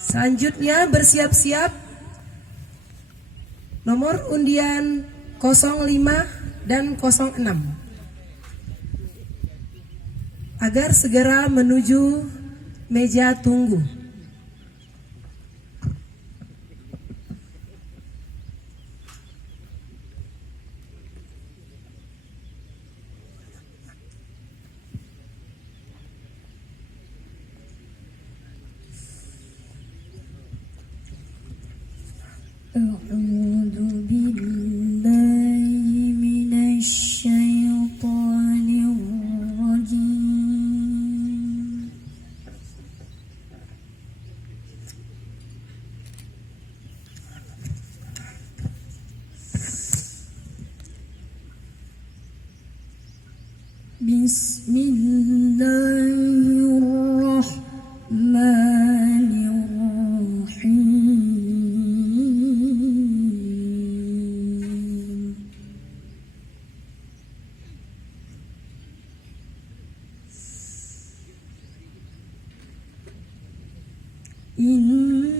Selanjutnya bersiap-siap nomor undian 05 dan 06 agar segera menuju meja tunggu. أعوذ بالله من الشيطان الرجيم بسم الله الرحمن الرحيم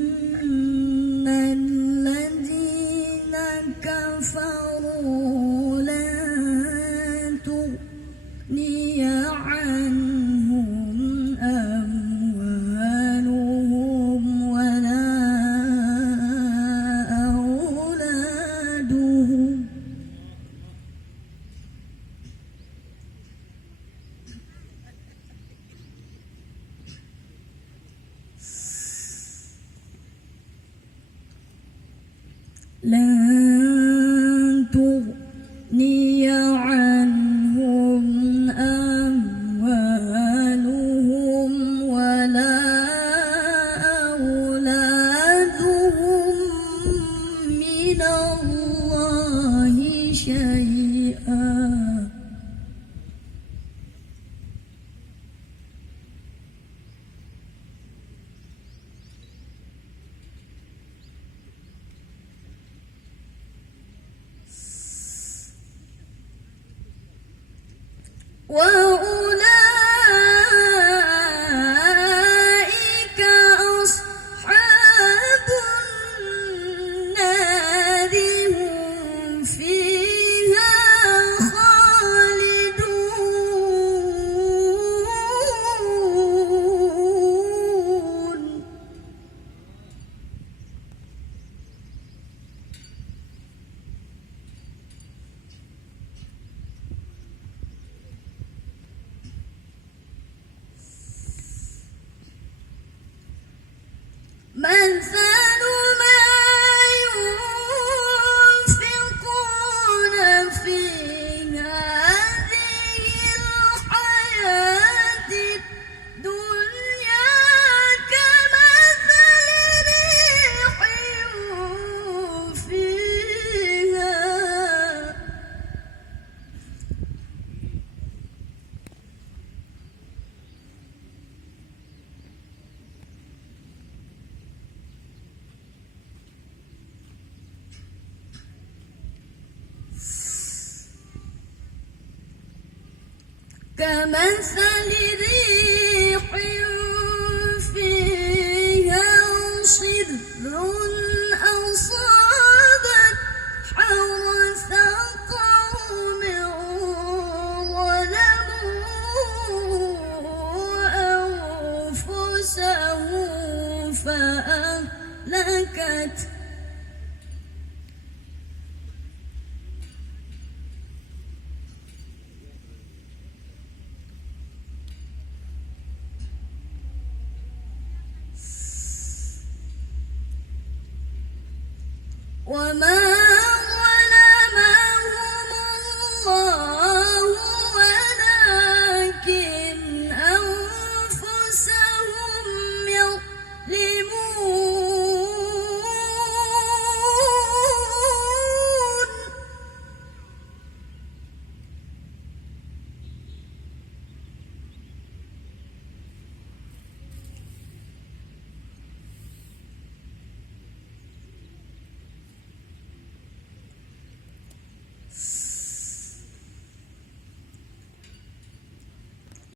إن الذين كفروا لا تغني عنهم أموالهم ولا أولادهم لن تغني عنهم أموالهم ولا أولادهم من الله شيئا وأولئك أصحاب النار هم فيها خالدون مثل ما ينفقون في هذه الحياة الدنيا كمثل ريح فيها كمثل ريح فيها صر أصابت حرث قوم ظلموا أنفسهم فأهلكت وما